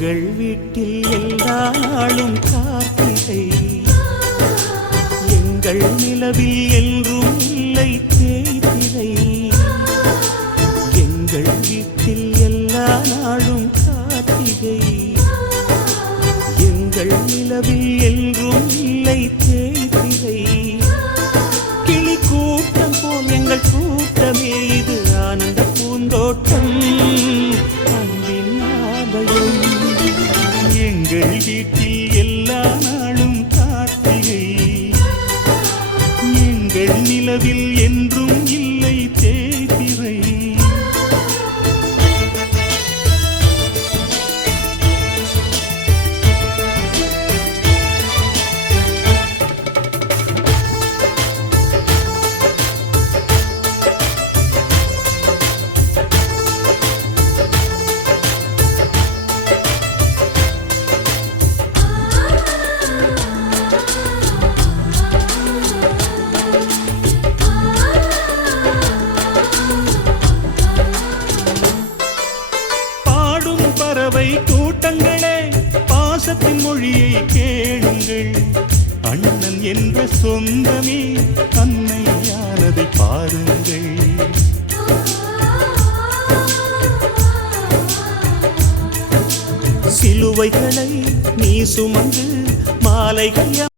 எங்கள் வீட்டில் எல்லா நாளும் கார்த்திகை, எங்கள் நிலவில் என்றும் இல்லை தேய்பிறை. எங்கள் வீட்டில் எல்லா நாளும் கார்த்திகை, எங்கள் நிலவில் என்றும் இல்லை தேய்பிறை. கிளி கூட்டம் போல் எங்கள் கூட்டமே, இது ஆனந்த பூந்தோட்டம், அன்பின் ஆலயம். எங்கள் வீட்டில் எல்லா நாளும் கார்த்திகை, எங்கள் நிலவில் என்றும் இல்லை தேய்பிறை. பறவை கூட்டங்களே, பாசத்தின் மொழியை கேளுங்கள். அண்ணன் என்ற சொந்தமே அன்னையானதை பாருங்கள். சிலுவைகளை நீ சுமந்து மாலைகள்